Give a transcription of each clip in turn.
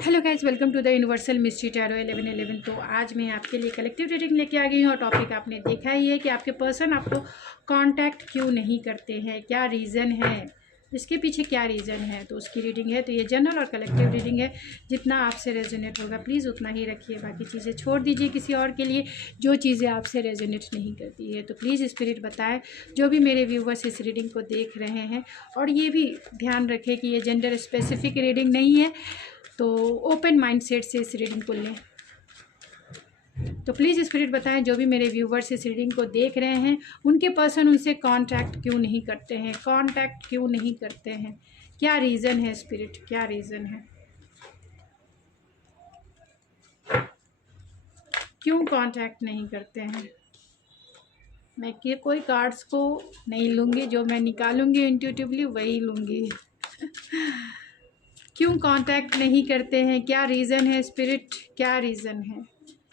Hello guys, welcome to the universal mystery tarot 1111। तो आज मैं आपके लिए कलेक्टिव रीडिंग लेके आ गई हूँ और टॉपिक आपने देखा ही है कि आपके पर्सन आपको कांटेक्ट क्यों नहीं करते हैं, क्या रीज़न है, इसके पीछे क्या रीज़न है। तो उसकी रीडिंग है। तो ये जनरल और कलेक्टिव रीडिंग है। जितना आपसे रेजोनेट होगा प्लीज़ उतना ही रखिए, बाकी चीज़ें छोड़ दीजिए किसी और के लिए जो चीज़ें आपसे रेजोनेट नहीं करती है। तो प्लीज़ स्पिरिट बताएं जो भी मेरे व्यूवर्स इस रीडिंग को देख रहे हैं। और ये भी ध्यान रखें कि ये जेंडर स्पेसिफिक रीडिंग नहीं है, तो ओपन माइंडसेट से इस रीडिंग को लें। तो प्लीज़ स्पिरिट बताएं जो भी मेरे व्यूवर्स इस रीडिंग को देख रहे हैं उनके पर्सन उनसे कांटेक्ट क्यों नहीं करते हैं, कांटेक्ट क्यों नहीं करते हैं, क्या रीज़न है स्पिरिट, क्या रीज़न है, क्यों कांटेक्ट नहीं करते हैं। मैं कोई कार्ड्स को नहीं लूँगी, जो मैं निकालूंगी इंट्यूटिवली वही लूँगी। क्यों कांटेक्ट नहीं करते हैं, क्या रीज़न है स्पिरिट, क्या रीज़न है,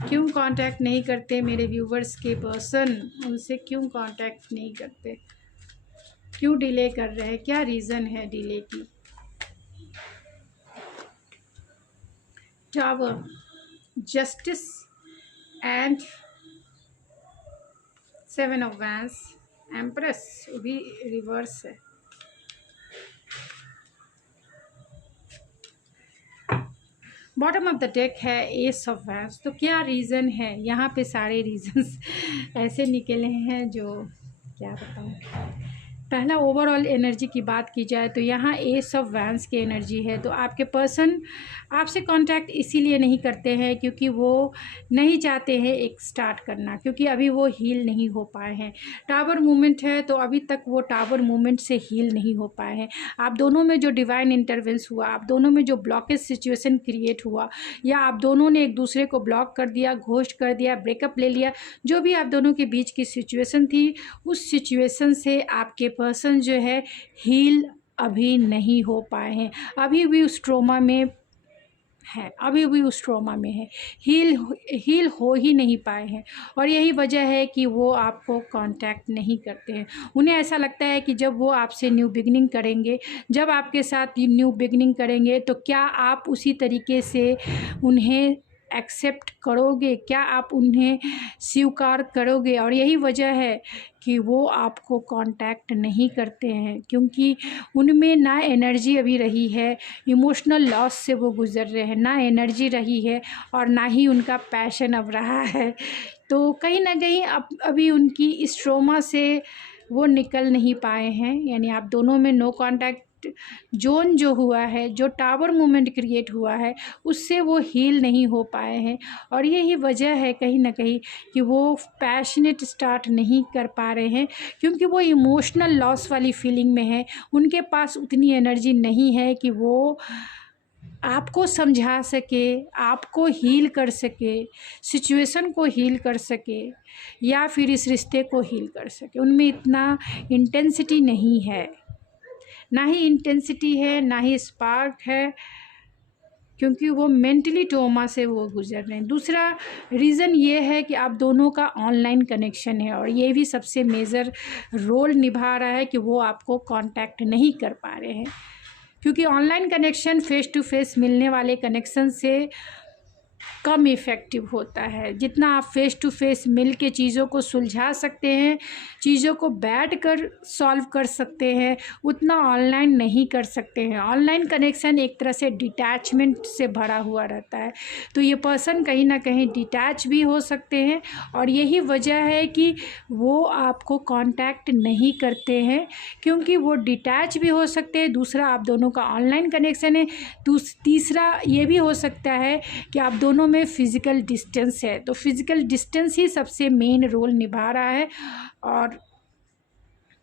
क्यों कांटेक्ट नहीं करते मेरे व्यूवर्स के पर्सन, उनसे क्यों कांटेक्ट नहीं करते, क्यों डिले कर रहे हैं, क्या रीज़न है डिले की। Tower, justice and 7 of wands, empress भी रिवर्स है। बॉटम ऑफ द डेक है एस ऑफ वैंड्स। तो क्या रीज़न है, यहाँ पे सारे रीजंस ऐसे निकले हैं जो क्या बताऊँ। पहला ओवरऑल एनर्जी की बात की जाए तो यहाँ एस ऑफ वैंड्स की एनर्जी है। तो आपके पर्सन आपसे कांटेक्ट इसीलिए नहीं करते हैं क्योंकि वो नहीं चाहते हैं एक स्टार्ट करना, क्योंकि अभी वो हील नहीं हो पाए हैं। टावर मूवमेंट है तो अभी तक वो टावर मूवमेंट से हील नहीं हो पाए हैं। आप दोनों में जो डिवाइन इंटरवेंस हुआ, आप दोनों में जो ब्लॉकेज सिचुएशन क्रिएट हुआ, या आप दोनों ने एक दूसरे को ब्लॉक कर दिया, घोस्ट कर दिया, ब्रेकअप ले लिया, जो भी आप दोनों के बीच की सिचुएशन थी, उस सिचुएशन से आपके पर्सन जो है हील अभी नहीं हो पाए हैं, अभी भी उस ट्रॉमा में है, अभी भी उस ट्रॉमा में है, हील हो ही नहीं पाए हैं। और यही वजह है कि वो आपको कांटेक्ट नहीं करते हैं। उन्हें ऐसा लगता है कि जब वो आपसे न्यू बिगनिंग करेंगे, जब आपके साथ न्यू बिगनिंग करेंगे तो क्या आप उसी तरीके से उन्हें एक्सेप्ट करोगे, क्या आप उन्हें स्वीकार करोगे। और यही वजह है कि वो आपको कांटेक्ट नहीं करते हैं, क्योंकि उनमें ना एनर्जी अभी रही है, इमोशनल लॉस से वो गुज़र रहे हैं, ना एनर्जी रही है और ना ही उनका पैशन अब रहा है। तो कहीं ना कहीं अभी उनकी इस ट्रॉमा से वो निकल नहीं पाए हैं। यानी आप दोनों में नो कांटेक्ट जोन जो हुआ है, जो टावर मूवमेंट क्रिएट हुआ है, उससे वो हील नहीं हो पाए हैं। और यही वजह है कहीं ना कहीं कि वो पैशनेट स्टार्ट नहीं कर पा रहे हैं, क्योंकि वो इमोशनल लॉस वाली फीलिंग में है। उनके पास उतनी एनर्जी नहीं है कि वो आपको समझा सके, आपको हील कर सके, सिचुएशन को हील कर सके, या फिर इस रिश्ते को हील कर सके। उनमें इतना इंटेंसिटी नहीं है, ना ही इंटेंसिटी है, ना ही स्पार्क है, क्योंकि वो मेंटली ट्रॉमा से वो गुजर रहे हैं। दूसरा रीज़न ये है कि आप दोनों का ऑनलाइन कनेक्शन है, और ये भी सबसे मेजर रोल निभा रहा है कि वो आपको कांटेक्ट नहीं कर पा रहे हैं। क्योंकि online connection face to face मिलने वाले कनेक्शन से कम इफ़ेक्टिव होता है। जितना आप फेस टू फेस मिल के चीज़ों को सुलझा सकते हैं, चीज़ों को बैठ कर सॉल्व कर सकते हैं, उतना ऑनलाइन नहीं कर सकते हैं। ऑनलाइन कनेक्शन एक तरह से डिटैचमेंट से भरा हुआ रहता है। तो ये पर्सन कहीं ना कहीं डिटैच भी हो सकते हैं, और यही वजह है कि वो आपको कांटेक्ट नहीं करते हैं, क्योंकि वो डिटैच भी हो सकते हैं। दूसरा, आप दोनों का ऑनलाइन कनेक्शन है। तीसरा ये भी हो सकता है कि आप दोनों में फ़िज़िकल डिस्टेंस है। तो फ़िज़िकल डिस्टेंस ही सबसे मेन रोल निभा रहा है, और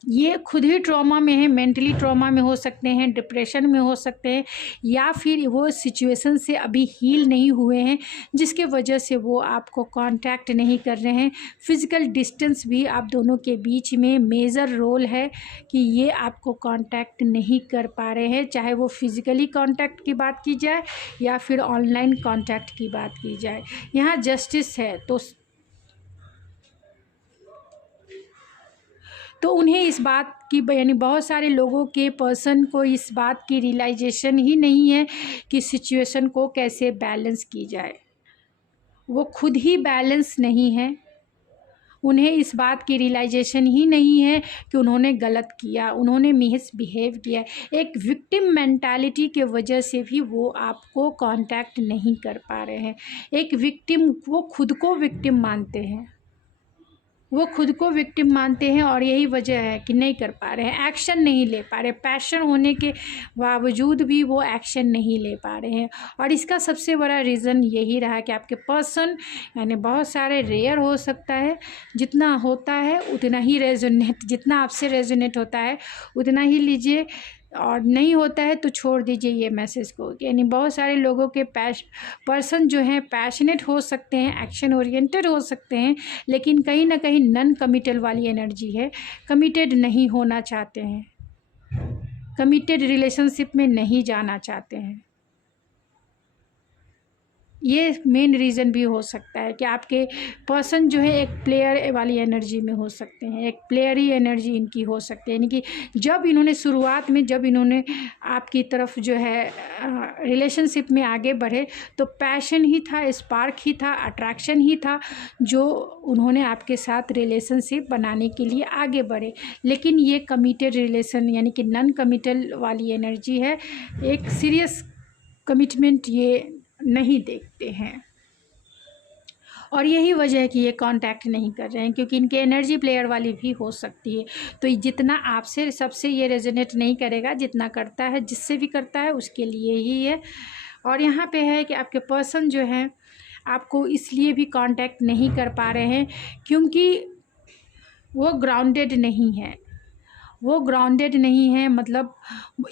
ये खुद ही ट्रॉमा में है, मेंटली ट्रॉमा में हो सकते हैं, डिप्रेशन में हो सकते हैं, या फिर वो सिचुएशन से अभी हील नहीं हुए हैं, जिसके वजह से वो आपको कांटेक्ट नहीं कर रहे हैं। फिज़िकल डिस्टेंस भी आप दोनों के बीच में मेजर रोल है कि ये आपको कांटेक्ट नहीं कर पा रहे हैं, चाहे वो फिज़िकली कांटेक्ट की बात की जाए या फिर ऑनलाइन कांटेक्ट की बात की जाए। यहाँ जस्टिस है, तो तो उन्हें इस बात की यानी बहुत सारे लोगों के पर्सन को इस बात की रियलाइजेशन ही नहीं है कि सिचुएशन को कैसे बैलेंस की जाए। वो खुद ही बैलेंस नहीं है, उन्हें इस बात की रियलाइजेशन ही नहीं है कि उन्होंने गलत किया, उन्होंने मिसबिहेव किया। एक विक्टिम मेंटालिटी के वजह से भी वो आपको कांटेक्ट नहीं कर पा रहे हैं। एक विक्टिम, वो खुद को विक्टिम मानते हैं, वो खुद को विक्टिम मानते हैं और यही वजह है कि नहीं कर पा रहे हैं, एक्शन नहीं ले पा रहे। पैशन होने के बावजूद भी वो एक्शन नहीं ले पा रहे हैं। और इसका सबसे बड़ा रीज़न यही रहा कि आपके पर्सन यानी बहुत सारे रेयर हो सकता है, जितना होता है उतना ही रेजोनेट, जितना आपसे रेजोनेट होता है उतना ही लीजिए, और नहीं होता है तो छोड़ दीजिए ये मैसेज को। यानी बहुत सारे लोगों के पर्सन जो हैं पैशनेट हो सकते हैं, एक्शन ओरिएंटेड हो सकते हैं, लेकिन कहीं ना कहीं नॉन कमिटल वाली एनर्जी है, कमिटेड नहीं होना चाहते हैं, कमिटेड रिलेशनशिप में नहीं जाना चाहते हैं। ये मेन रीज़न भी हो सकता है कि आपके पर्सन जो है एक प्लेयर वाली एनर्जी में हो सकते हैं, एक प्लेयर ही एनर्जी इनकी हो सकती है। यानी कि जब इन्होंने शुरुआत में जब इन्होंने आपकी तरफ जो है रिलेशनशिप में आगे बढ़े तो पैशन ही था, स्पार्क ही था, अट्रैक्शन ही था जो उन्होंने आपके साथ रिलेशनशिप बनाने के लिए आगे बढ़े। लेकिन ये कमिटेड रिलेशन यानी कि नॉन कमिटल वाली एनर्जी है, एक सीरियस कमिटमेंट ये नहीं देखते हैं। और यही वजह है कि ये कांटेक्ट नहीं कर रहे हैं, क्योंकि इनके एनर्जी प्लेयर वाली भी हो सकती है। तो जितना आपसे सबसे ये रेजोनेट नहीं करेगा, जितना करता है जिससे भी करता है उसके लिए ही है। और यहाँ पे है कि आपके पर्सन जो हैं आपको इसलिए भी कांटेक्ट नहीं कर पा रहे हैं क्योंकि वो ग्राउंडेड नहीं है, वो ग्राउंडेड नहीं है, मतलब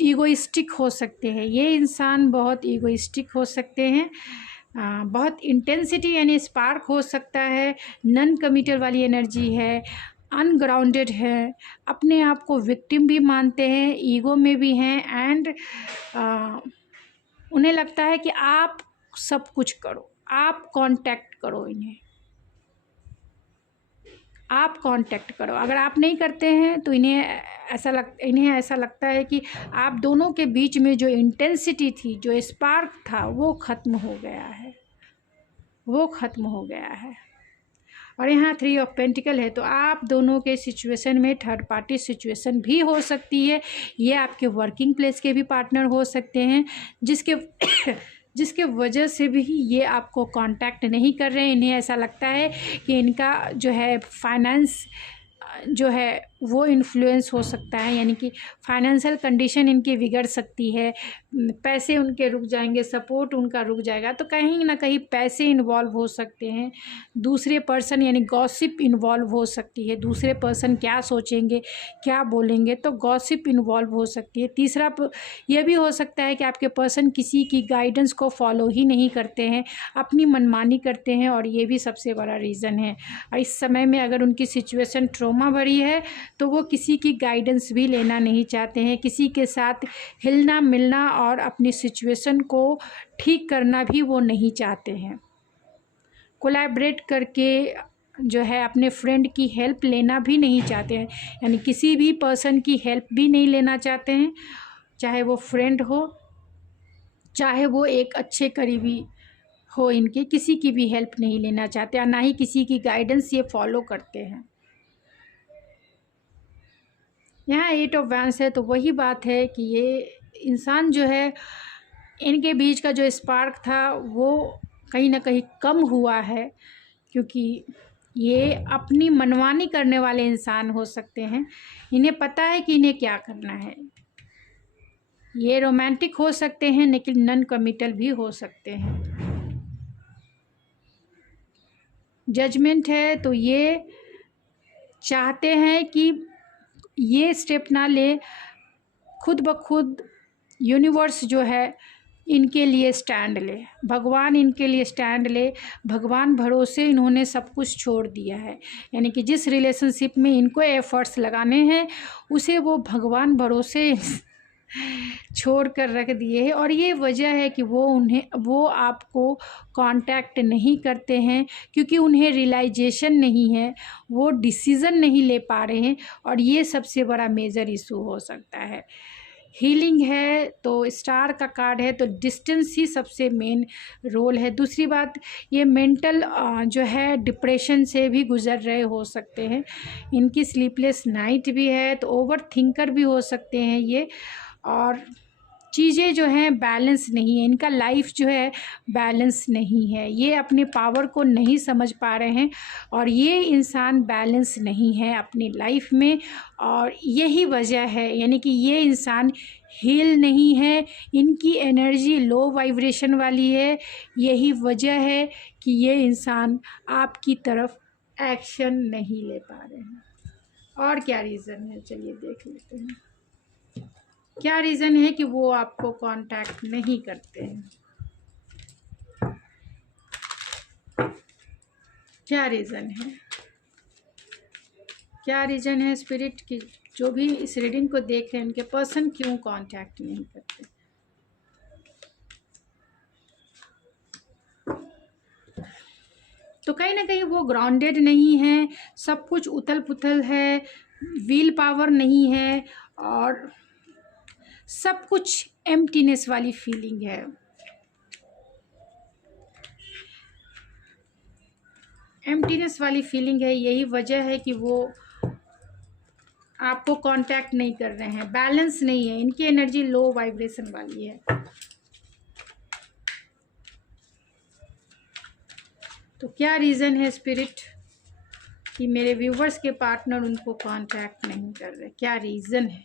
ईगोइस्टिक हो सकते हैं। ये इंसान बहुत ईगोइस्टिक हो सकते हैं, बहुत इंटेंसिटी यानी स्पार्क हो सकता है, नॉन कमिटल वाली एनर्जी है, अनग्राउंडेड है, अपने आप को विक्टिम भी मानते हैं, ईगो में भी हैं, एंड उन्हें लगता है कि आप सब कुछ करो, आप कांटेक्ट करो, आप कांटेक्ट करो। अगर आप नहीं करते हैं तो इन्हें ऐसा लगता है कि आप दोनों के बीच में जो इंटेंसिटी थी, जो स्पार्क था, वो ख़त्म हो गया है, वो ख़त्म हो गया है। और यहाँ 3 ऑफ पेंटिकल है, तो आप दोनों के सिचुएशन में थर्ड पार्टी सिचुएशन भी हो सकती है। ये आपके वर्किंग प्लेस के भी पार्टनर हो सकते हैं जिसके वजह से भी ये आपको कांटेक्ट नहीं कर रहे हैं। इन्हें ऐसा लगता है कि इनका जो है फाइनेंस जो है वो इन्फ्लुएंस हो सकता है, यानी कि फाइनेंशियल कंडीशन इनकी बिगड़ सकती है, पैसे उनके रुक जाएंगे, सपोर्ट उनका रुक जाएगा। तो कहीं ना कहीं पैसे इन्वॉल्व हो सकते हैं, दूसरे पर्सन यानी गॉसिप इन्वॉल्व हो सकती है, दूसरे पर्सन क्या सोचेंगे क्या बोलेंगे, तो गॉसिप इन्वॉल्व हो सकती है। तीसरा ये भी हो सकता है कि आपके पर्सन किसी की गाइडेंस को फॉलो ही नहीं करते हैं, अपनी मनमानी करते हैं, और ये भी सबसे बड़ा रीज़न है। और इस समय में अगर उनकी सिचुएशन ट्रॉमा भरी है तो वो किसी की गाइडेंस भी लेना नहीं चाहते हैं, किसी के साथ हिलना मिलना और अपनी सिचुएशन को ठीक करना भी वो नहीं चाहते हैं। कोलैबोरेट करके जो है अपने फ्रेंड की हेल्प लेना भी नहीं चाहते हैं, यानी किसी भी पर्सन की हेल्प भी नहीं लेना चाहते हैं, चाहे वो फ्रेंड हो, चाहे वो एक अच्छे करीबी हो, इनके किसी की भी हेल्प नहीं लेना चाहते और ना ही किसी की गाइडेंस ये फॉलो करते हैं। यहाँ 8 ऑफ वैंड्स है, तो वही बात है कि ये इंसान जो है इनके बीच का जो स्पार्क था वो कहीं ना कहीं कम हुआ है, क्योंकि ये अपनी मनमानी करने वाले इंसान हो सकते हैं। इन्हें पता है कि इन्हें क्या करना है। ये रोमांटिक हो सकते हैं लेकिन नॉन कमिटल भी हो सकते हैं। जजमेंट है, तो ये चाहते हैं कि ये स्टेप ना ले, खुद ब खुद यूनिवर्स जो है इनके लिए स्टैंड ले, भगवान इनके लिए स्टैंड ले, भगवान भरोसे इन्होंने सब कुछ छोड़ दिया है। यानी कि जिस रिलेशनशिप में इनको एफर्ट्स लगाने हैं उसे वो भगवान भरोसे छोड़ कर रख दिए हैं, और ये वजह है कि वो आपको कांटेक्ट नहीं करते हैं क्योंकि उन्हें रियलाइजेशन नहीं है, वो डिसीज़न नहीं ले पा रहे हैं, और ये सबसे बड़ा मेजर इशू हो सकता है। हीलिंग है तो स्टार का कार्ड है, तो डिस्टेंस ही सबसे मेन रोल है। दूसरी बात, ये मेंटल जो है डिप्रेशन से भी गुजर रहे हो सकते हैं, इनकी स्लीपलेस नाइट भी है, तो ओवर थिंकर भी हो सकते हैं ये, और चीज़ें जो हैं बैलेंस नहीं है, इनका लाइफ जो है बैलेंस नहीं है, ये अपने पावर को नहीं समझ पा रहे हैं, और ये इंसान बैलेंस नहीं है अपनी लाइफ में, और यही वजह है, यानी कि ये इंसान हील नहीं है, इनकी एनर्जी लो वाइब्रेशन वाली है, यही वजह है कि ये इंसान आपकी तरफ एक्शन नहीं ले पा रहे हैं। और क्या रीज़न है, चलिए देख लेते हैं क्या रीज़न है कि वो आपको कांटेक्ट नहीं करते हैं। क्या रीज़न है, क्या रीज़न है स्पिरिट की, जो भी इस रीडिंग को देख रहे हैं उनके पर्सन क्यों कांटेक्ट नहीं करते। तो कहीं ना कहीं वो ग्राउंडेड नहीं है, सब कुछ उथल पुथल है, विल पावर नहीं है, और सब कुछ एम्प्टीनेस वाली फीलिंग है। एम्प्टीनेस वाली फीलिंग है, यही वजह है कि वो आपको कांटेक्ट नहीं कर रहे हैं, बैलेंस नहीं है, इनकी एनर्जी लो वाइब्रेशन वाली है। तो क्या रीज़न है स्पिरिट कि मेरे व्यूवर्स के पार्टनर उनको कांटेक्ट नहीं कर रहे, क्या रीज़न है,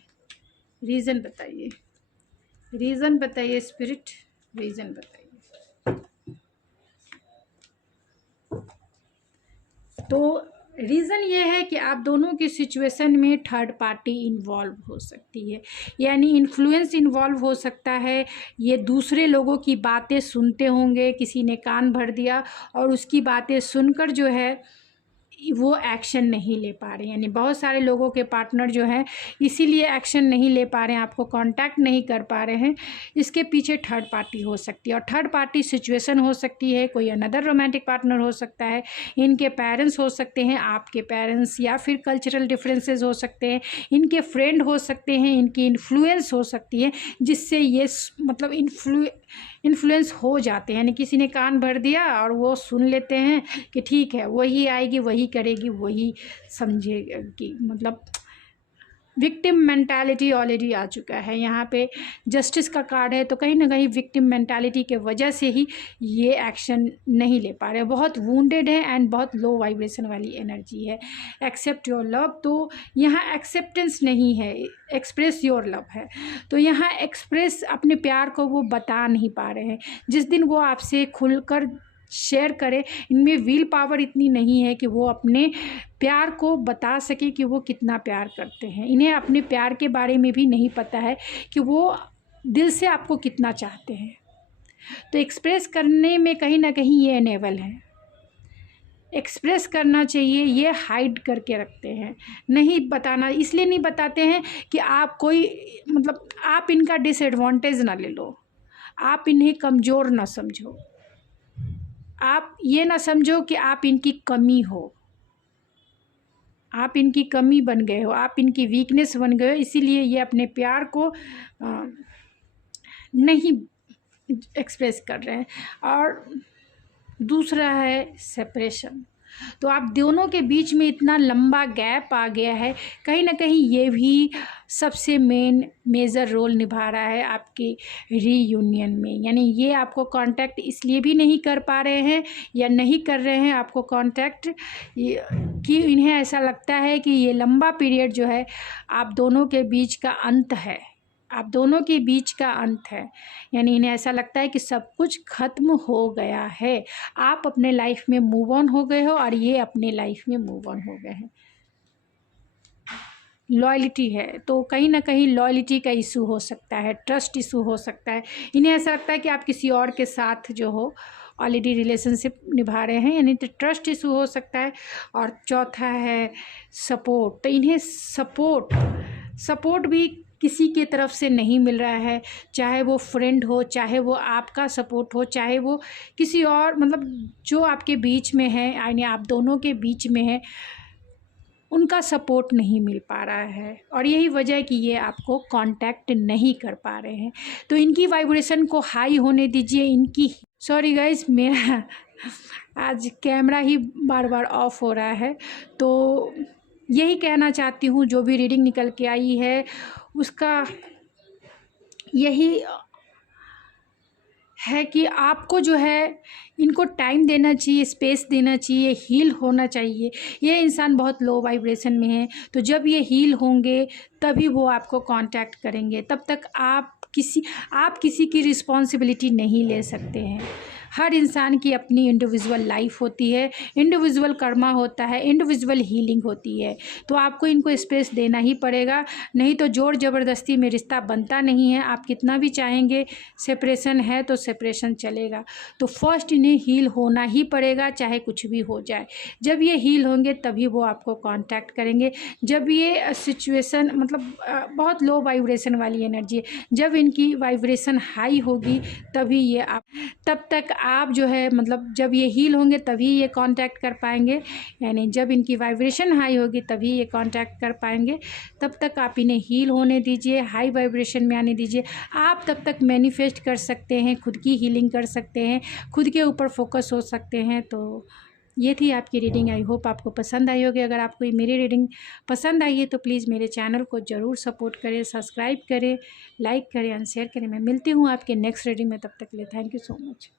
रीज़न बताइए, रीज़न बताइए स्पिरिट, रीज़न बताइए। तो रीज़न ये है कि आप दोनों की सिचुएशन में थर्ड पार्टी इन्वॉल्व हो सकती है, यानी इन्फ्लुएंस इन्वॉल्व हो सकता है। ये दूसरे लोगों की बातें सुनते होंगे, किसी ने कान भर दिया और उसकी बातें सुनकर जो है वो एक्शन नहीं ले पा रहे, यानी बहुत सारे लोगों के पार्टनर जो हैं इसीलिए एक्शन नहीं ले पा रहे हैं, आपको कांटेक्ट नहीं कर पा रहे हैं। इसके पीछे थर्ड पार्टी हो सकती है, और थर्ड पार्टी सिचुएशन हो सकती है, कोई अनदर रोमांटिक पार्टनर हो सकता है, इनके पेरेंट्स हो सकते हैं, आपके पेरेंट्स, या फिर कल्चरल डिफरेंसेस हो सकते हैं, इनके फ्रेंड हो सकते हैं, इनकी इन्फ्लुएंस हो सकती है, जिससे ये मतलब इन्फ्लुएंस हो जाते हैं, यानी किसी ने कान भर दिया और वो सुन लेते हैं कि ठीक है वही आएगी, वही करेगी, वही समझेगी, मतलब विक्टिम मेंटालिटी ऑलरेडी आ चुका है। यहाँ पे जस्टिस का कार्ड है, तो कहीं ना कहीं विक्टिम मेंटालिटी के वजह से ही ये एक्शन नहीं ले पा रहे, बहुत वुंडेड है एंड बहुत लो वाइब्रेशन वाली एनर्जी है। एक्सेप्ट योर लव, तो यहाँ एक्सेप्टेंस नहीं है, एक्सप्रेस योर लव है, तो यहाँ एक्सप्रेस अपने प्यार को वो बता नहीं पा रहे हैं। जिस दिन वो आपसे खुलकर शेयर करें, इनमें विल पावर इतनी नहीं है कि वो अपने प्यार को बता सके कि वो कितना प्यार करते हैं। इन्हें अपने प्यार के बारे में भी नहीं पता है कि वो दिल से आपको कितना चाहते हैं। तो एक्सप्रेस करने में कहीं ना कहीं ये अनेबल है, एक्सप्रेस करना चाहिए, ये हाइड करके रखते हैं, नहीं बताना, इसलिए नहीं बताते हैं कि आप कोई मतलब आप इनका डिसएडवांटेज ना ले लो, आप इन्हें कमज़ोर ना समझो, आप ये ना समझो कि आप इनकी कमी हो, आप इनकी कमी बन गए हो, आप इनकी वीकनेस बन गए हो, इसीलिए ये अपने प्यार को नहीं एक्सप्रेस कर रहे हैं। और दूसरा है सेपरेशन, तो आप दोनों के बीच में इतना लंबा गैप आ गया है, कहीं ना कहीं ये भी सबसे मेजर रोल निभा रहा है आपके रीयूनियन में। यानी ये आपको कांटेक्ट इसलिए भी नहीं कर पा रहे हैं या नहीं कर रहे हैं आपको कांटेक्ट कि इन्हें ऐसा लगता है कि ये लंबा पीरियड जो है आप दोनों के बीच का अंत है, आप दोनों के बीच का अंत है, यानी इन्हें ऐसा लगता है कि सब कुछ ख़त्म हो गया है, आप अपने लाइफ में मूव ऑन हो गए हो और ये अपने लाइफ में मूव ऑन हो गए हैं। लॉयल्टी है, तो कहीं ना कहीं लॉयल्टी का इशू हो सकता है, ट्रस्ट इशू हो सकता है, इन्हें ऐसा लगता है कि आप किसी और के साथ जो हो ऑलरेडी रिलेशनशिप निभा रहे हैं, यानी तो ट्रस्ट इशू हो सकता है। और चौथा है सपोर्ट, तो इन्हें सपोर्ट भी किसी के तरफ से नहीं मिल रहा है, चाहे वो फ्रेंड हो, चाहे वो आपका सपोर्ट हो, चाहे वो किसी और मतलब जो आपके बीच में है, यानी आप दोनों के बीच में है, उनका सपोर्ट नहीं मिल पा रहा है और यही वजह है कि ये आपको कांटेक्ट नहीं कर पा रहे हैं। तो इनकी वाइब्रेशन को हाई होने दीजिए। इनकी सॉरी गाइस, मेरा आज camera he bar bar of हो रहा है। तो यही कहना चाहती हूँ, जो भी रीडिंग निकल के आई है उसका यही है कि आपको जो है इनको टाइम देना चाहिए, स्पेस देना चाहिए, हील होना चाहिए। ये इंसान बहुत लो वाइब्रेशन में है, तो जब ये हील होंगे तभी वो आपको कांटेक्ट करेंगे। तब तक आप किसी की रिस्पॉन्सिबिलिटी नहीं ले सकते हैं। हर इंसान की अपनी इंडिविजुअल लाइफ होती है, इंडिविजुअल कर्मा होता है, इंडिविजुअल हीलिंग होती है। तो आपको इनको स्पेस देना ही पड़ेगा, नहीं तो ज़ोर ज़बरदस्ती में रिश्ता बनता नहीं है। आप कितना भी चाहेंगे, सेपरेशन है तो सेपरेशन चलेगा। तो फर्स्ट इन्हें हील होना ही पड़ेगा, चाहे कुछ भी हो जाए। जब ये हील होंगे तभी वो आपको कांटेक्ट करेंगे। जब ये सिचुएशन मतलब बहुत लो वाइब्रेशन वाली एनर्जी है, जब इनकी वाइब्रेशन हाई होगी तभी ये आप, तब तक आप जो है मतलब जब ये हील होंगे तभी ये कांटेक्ट कर पाएंगे, यानी जब इनकी वाइब्रेशन हाई होगी तभी ये कांटेक्ट कर पाएंगे। तब तक आप इन्हें हील होने दीजिए, हाई वाइब्रेशन में आने दीजिए। आप तब तक मैनिफेस्ट कर सकते हैं, खुद की हीलिंग कर सकते हैं, खुद के ऊपर फोकस हो सकते हैं। तो ये थी आपकी रीडिंग। आई होप आपको पसंद आई होगी। अगर आपको मेरी रीडिंग पसंद आई है तो प्लीज़ मेरे चैनल को ज़रूर सपोर्ट करें, सब्सक्राइब करें, लाइक करें एंड शेयर करें। मैं मिलती हूँ आपके नेक्स्ट रीडिंग में, तब तक के लिए थैंक यू सो मच।